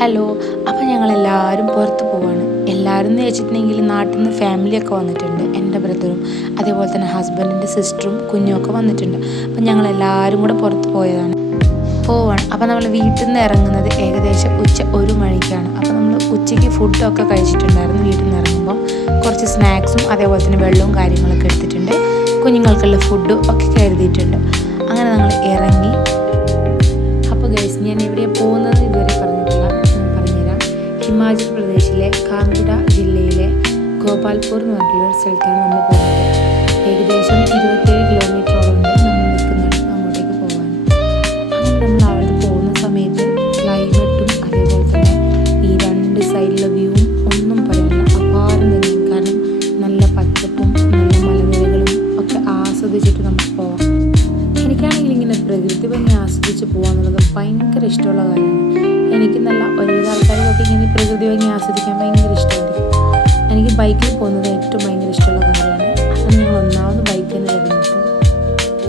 Hello, അപ്പോൾ ഞങ്ങളെല്ലാവരും പുറത്ത് പോവാണ്. എല്ലാവരും എന്ന് വെച്ചിട്ടുണ്ടെങ്കിൽ നാട്ടിൽ നിന്ന് ഫാമിലിയൊക്കെ വന്നിട്ടുണ്ട്. എൻ്റെ ബ്രദറും അതേപോലെ തന്നെ ഹസ്ബൻഡിൻ്റെ സിസ്റ്ററും കുഞ്ഞുമൊക്കെ വന്നിട്ടുണ്ട്. അപ്പം ഞങ്ങളെല്ലാവരും കൂടെ പുറത്ത് പോവാണ്. അപ്പോൾ നമ്മൾ വീട്ടിൽ നിന്ന് ഇറങ്ങുന്നത് ഏകദേശം ഉച്ച 1 മണിക്കാണ്. അപ്പോൾ നമ്മൾ ഉച്ചയ്ക്ക് ഫുഡൊക്കെ കഴിച്ചിട്ടുണ്ടായിരുന്നു. വീട്ടിൽ നിന്ന് ഇറങ്ങുമ്പോൾ കുറച്ച് സ്നാക്സും അതേപോലെ തന്നെ വെള്ളവും കാര്യങ്ങളൊക്കെ എടുത്തിട്ടുണ്ട്. കുഞ്ഞുങ്ങൾക്കുള്ള ഫുഡും ഒക്കെ കരുതിയിട്ടുണ്ട്. അങ്ങനെ ഞങ്ങൾ ഇറങ്ങി. അപ്പോൾ ഗൈസ്, ഞാൻ എവിടെയാണ് പോകുന്നത് ഇതുവരെ പറഞ്ഞിട്ടില്ല. പറഞ്ഞുതരാം. ഹിമാചൽ പ്രദേശിലെ കാംഗുഡ ജില്ലയിലെ ഗോപാൽപൂർ എന്ന് പറഞ്ഞിട്ടുള്ള ഒരു സ്ഥലത്താണ് നമ്മൾ പോകുന്നത്. ഏകദേശം 27 കിലോമീറ്ററോളം ഉണ്ട് നമ്മൾ നിൽക്കുന്നുണ്ട് അങ്ങോട്ടേക്ക് പോകാൻ. അങ്ങനെ നമ്മൾ അവിടെ പോകുന്ന സമയത്ത് ക്ലൈമറ്റും അതേപോലെ തന്നെ ഈ 2 സൈഡിലെ വ്യൂവും ഒന്നും പറയുന്നില്ല, അപാരം തന്നെ. കാരണം നല്ല പച്ചപ്പും നല്ല മലനിരകളും ഒക്കെ ആസ്വദിച്ചിട്ട് നമുക്ക് പോവാം. എനിക്കാണെങ്കിൽ ഇങ്ങനെ പ്രകൃതി ഭംഗി ആസ്വദിച്ച് പോകാന്നുള്ളത് ഭയങ്കര ഇഷ്ടമുള്ള കാര്യമാണ്. എനിക്ക് നല്ല ഒരുവിധ ആൾക്കാർക്കൊക്കെ ഇങ്ങനെ പ്രകൃതി ഭംഗി ആസ്വദിക്കാൻ ഭയങ്കര ഇഷ്ടമായിരിക്കും. എനിക്ക് ബൈക്കിൽ പോകുന്നത് ഏറ്റവും ഭയങ്കര ഇഷ്ടമുള്ള കാര്യമാണ്. അതാണ് ഞങ്ങൾ ഒന്നാമത് ബൈക്ക് തന്നെ തിരഞ്ഞെടുത്തത്.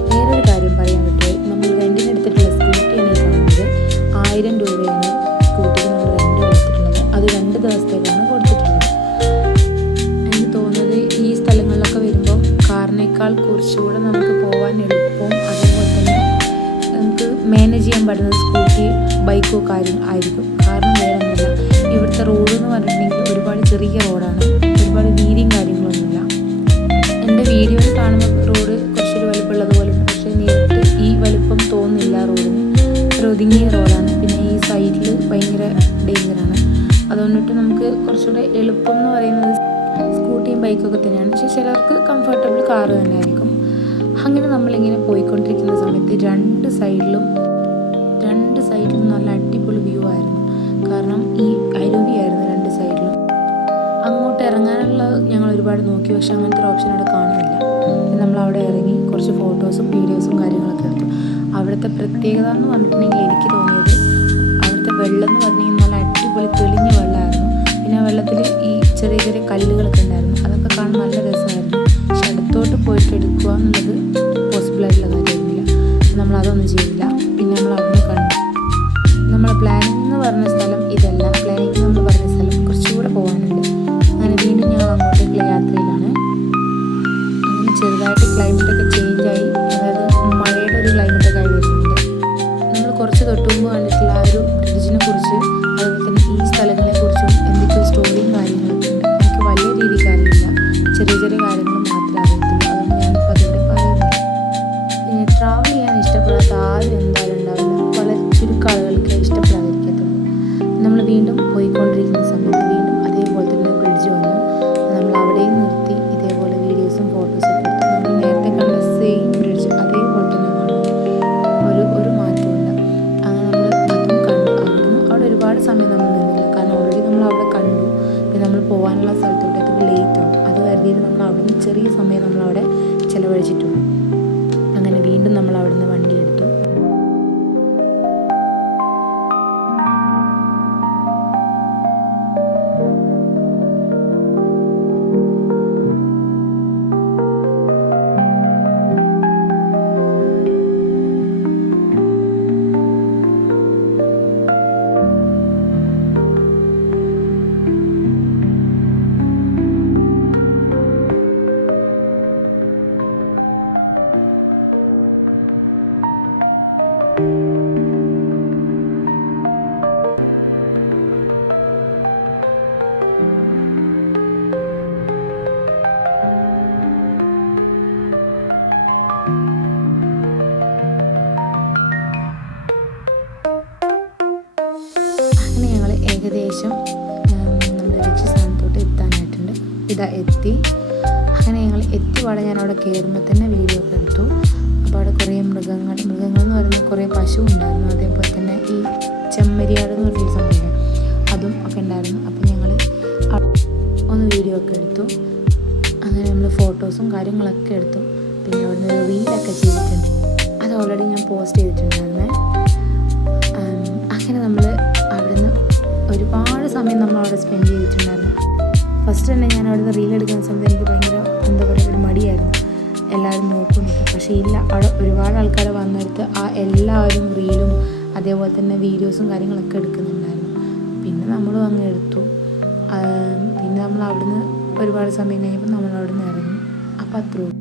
വേറൊരു കാര്യം പറയാൻ പറ്റുമോ, നമ്മൾ റെൻറ്റിനെടുത്തിട്ടുള്ള സ്കൂട്ടിയാണ് ഈ കാണുന്നത്. 1000 രൂപയാണ് സ്കൂട്ടിക്ക് നമ്മൾ റെൻറ്റ് കൊടുത്തിട്ടുള്ളത്. അത് 2 ദിവസത്തേക്കാണ് കൊടുത്തിട്ടുള്ളത്. എനിക്ക് തോന്നുന്നത് ഈ സ്ഥലങ്ങളിലൊക്കെ വരുമ്പോൾ കാറിനേക്കാൾ കുറച്ചുകൂടെ നമുക്ക് പോകാൻ എളുപ്പവും അതേപോലെ തന്നെ നമുക്ക് മാനേജ് ചെയ്യാൻ പറ്റുന്നത് സ്കൂട്ടി ബൈക്കോ കാര്യം ആയിരിക്കും. കാരണം വേറൊന്നുമില്ല, ഇവിടുത്തെ റോഡ് എന്ന് പറഞ്ഞിട്ടുണ്ടെങ്കിൽ ഒരുപാട് ചെറിയ റോഡാണ്, ഒരുപാട് വീതിയും കാര്യങ്ങളൊന്നുമില്ല. എൻ്റെ വീഡിയോയിൽ കാണുമ്പോൾ റോഡ് കുറച്ചൊരു വലുപ്പമുള്ളത് പോലെ ഉണ്ട്, പക്ഷേ നേരിട്ട് ഈ വലുപ്പം തോന്നുന്നില്ല റോഡിന്. ഒരു ഒതുങ്ങിയ റോഡാണ്. പിന്നെ ഈ സൈഡിൽ ഭയങ്കര ഡേഞ്ചറാണ്. അതുകൊണ്ടിട്ട് നമുക്ക് കുറച്ചുകൂടെ എളുപ്പം എന്ന് പറയുന്നത് സ്കൂട്ടിയും ബൈക്കൊക്കെ തന്നെയാണ്. പക്ഷേ ചിലർക്ക് കംഫർട്ടബിൾ കാറ് തന്നെയായിരിക്കും. അങ്ങനെ നമ്മളിങ്ങനെ പോയിക്കൊണ്ടിരിക്കുന്ന സമയത്ത് 2 സൈഡിലും നല്ല അടിപൊളി വ്യൂ ആയിരുന്നു. കാരണം ഈ അരുവിയായിരുന്നു 2 സൈഡിലും. അങ്ങോട്ട് ഇറങ്ങാനുള്ള ഞങ്ങൾ ഒരുപാട് നോക്കി, പക്ഷെ അങ്ങനത്തെ ഒരു ഓപ്ഷൻ അവിടെ കാണുന്നില്ല. നമ്മൾ അവിടെ ഇറങ്ങി കുറച്ച് ഫോട്ടോസും വീഡിയോസും കാര്യങ്ങളൊക്കെ എടുത്തു. അവിടുത്തെ പ്രത്യേകത എന്ന് പറഞ്ഞിട്ടുണ്ടെങ്കിൽ എനിക്ക് തോന്നിയത് അവിടുത്തെ വെള്ളം എന്ന് പറഞ്ഞിട്ടുണ്ടെങ്കിൽ നല്ല അടിപൊളി തെളിഞ്ഞ വെള്ളമായിരുന്നു. പിന്നെ ആ വെള്ളത്തിൽ ഈ ചെറിയ ചെറിയ കല്ലുകളൊക്കെ ഉണ്ടായിരുന്നു. അതൊക്കെ കാണാൻ നല്ല രസമായിരുന്നു. പക്ഷെ അടുത്തോട്ട് പോയിട്ട് എടുക്കുക എന്നുള്ളത് പോസിബിളായിട്ടുള്ള കാര്യമൊന്നുമില്ല. നമ്മളതൊന്നും ചെയ്തില്ല. പിന്നെ നമ്മൾ അവിടെ കണ്ടു. നമ്മൾ പ്ലാനിങ് എന്ന് പറഞ്ഞ സ്ഥലം ഇതല്ല. പ്ലാനിങ് നമ്മൾ പറഞ്ഞ സ്ഥലം കുറച്ചുകൂടെ പോകാനുണ്ട്. അങ്ങനെ വീണ്ടും ഞങ്ങൾ അങ്ങോട്ടേക്കുള്ള യാത്രയിലാണ്. അങ്ങനെ ചെറുതായിട്ട് ക്ലൈമറ്റൊക്കെ ചേഞ്ചായി, അതായത് മഴയുടെ ഒരു ക്ലൈമറ്റൊക്കെ ആയി വരുന്നുണ്ട്. നമ്മൾ കുറച്ച് തൊട്ടുമ്പോൾ കണ്ടിട്ടുള്ള ആ ഒരു ബ്രിഡ്ജിനെ കുറിച്ച് അതുപോലെ തന്നെ ഈ സ്ഥലങ്ങളെക്കുറിച്ചും എന്തൊക്കെയോ സ്റ്റോറിയും കാര്യങ്ങളൊക്കെ ഉണ്ട്. എനിക്ക് വലിയ രീതിക്ക് അറിയില്ല, ചെറിയ ചെറിയ കാര്യങ്ങൾ മാത്രമേ അറിയത്തുള്ളൂ. അതുകൊണ്ട് ഞാനിപ്പോൾ അതിവിടെ പറയുന്നില്ല. പിന്നെ ട്രാവൽ ചെയ്യാൻ ഇഷ്ടപ്പെടാത്ത ആരും എന്തായാലും ഉണ്ടാവില്ല. വളരെ ചുരുക്കം ആളുകൾക്ക് ഇഷ്ടപ്പെടാതിരിക്കത്തുള്ളൂ. നമ്മൾ വീണ്ടും പോയിക്കൊണ്ടിരിക്കുന്ന സമയത്ത് വീണ്ടും അതേപോലെ തന്നെ ബ്രിഡ്ജ് വന്നു. നമ്മൾ അവിടെയും നിർത്തി ഇതേപോലെ വീഡിയോസും ഫോട്ടോസും ഒക്കെ എടുത്തു. നമ്മൾ നേരത്തെ കണ്ട സെയിം ബ്രിഡ്ജ് അതേപോലെ തന്നെ കാണും, ഒരു മാറ്റമില്ല. അങ്ങനെ നമ്മൾ അതും കണ്ടു. അവിടെ ഒരുപാട് സമയം നമ്മൾ നിന്നില്ല, കാരണം ഓൾറെഡി നമ്മൾ അവിടെ കണ്ടു. പിന്നെ നമ്മൾ പോകാനുള്ള സ്ഥലത്തോട്ട് എത്തുമ്പോൾ ലേറ്റ് ആവും. അത് കരുതിയിട്ട് നമ്മൾ അവിടെ നിന്ന് ചെറിയ സമയം നമ്മളവിടെ ചിലവഴിച്ചിട്ടുണ്ട്. അങ്ങനെ വീണ്ടും നമ്മൾ അവിടെ നിന്ന് വണ്ടി എടുത്തു. ഏകദേശം നമ്മൾ ലക്ഷ്യസ്ഥാനത്തോട്ട് എത്താനായിട്ടുണ്ട്. ഇതാ എത്തി. അങ്ങനെ ഞങ്ങൾ എത്തിപാടെ ഞാൻ അവിടെ കയറുമ്പോൾ തന്നെ വീഡിയോ ഒക്കെ എടുത്തു. അപ്പോൾ അവിടെ കുറേ മൃഗങ്ങൾ എന്ന് പറയുന്നത് കുറേ പശു ഉണ്ടായിരുന്നു. അതേപോലെ തന്നെ ഈ ചെമ്മരിയാട് എന്ന് പറഞ്ഞൊരു സംഭവമില്ല, അതും ഒക്കെ ഉണ്ടായിരുന്നു. അപ്പോൾ ഞങ്ങൾ ഒന്ന് വീഡിയോ ഒക്കെ എടുത്തു. അങ്ങനെ നമ്മൾ ഫോട്ടോസും കാര്യങ്ങളൊക്കെ എടുത്തു. പിന്നെ അവിടെ നിന്ന് റീലൊക്കെ ചെയ്തിട്ടുണ്ട്. അത് ഓൾറെഡി ഞാൻ പോസ്റ്റ് ചെയ്തിട്ടുണ്ടായിരുന്നേ. അങ്ങനെ നമ്മൾ അവിടുന്ന് ഒരുപാട് സമയം നമ്മളവിടെ സ്പെൻഡ് ചെയ്തിട്ടുണ്ടായിരുന്നു. ഫസ്റ്റ് തന്നെ ഞാൻ അവിടുന്ന് റീൽ എടുക്കുന്ന സമയത്ത് എനിക്ക് ഭയങ്കര എന്താ പറയുക ഒരു മടിയായിരുന്നു. എല്ലാവരും നോക്കുന്നില്ല, പക്ഷേ ഇല്ല, അവിടെ ഒരുപാട് ആൾക്കാർ വന്നെടുത്ത് ആ എല്ലാവരും റീലും അതേപോലെ തന്നെ വീഡിയോസും കാര്യങ്ങളൊക്കെ എടുക്കുന്നുണ്ടായിരുന്നു. നമ്മളും അങ്ങ് എടുത്തു. പിന്നെ നമ്മൾ അവിടുന്ന് ഒരുപാട് സമയം കഴിഞ്ഞപ്പോൾ നമ്മൾ അവിടെ നിന്ന് ഇറങ്ങി. അപ്പോൾ അത്രേ ഉള്ളൂ.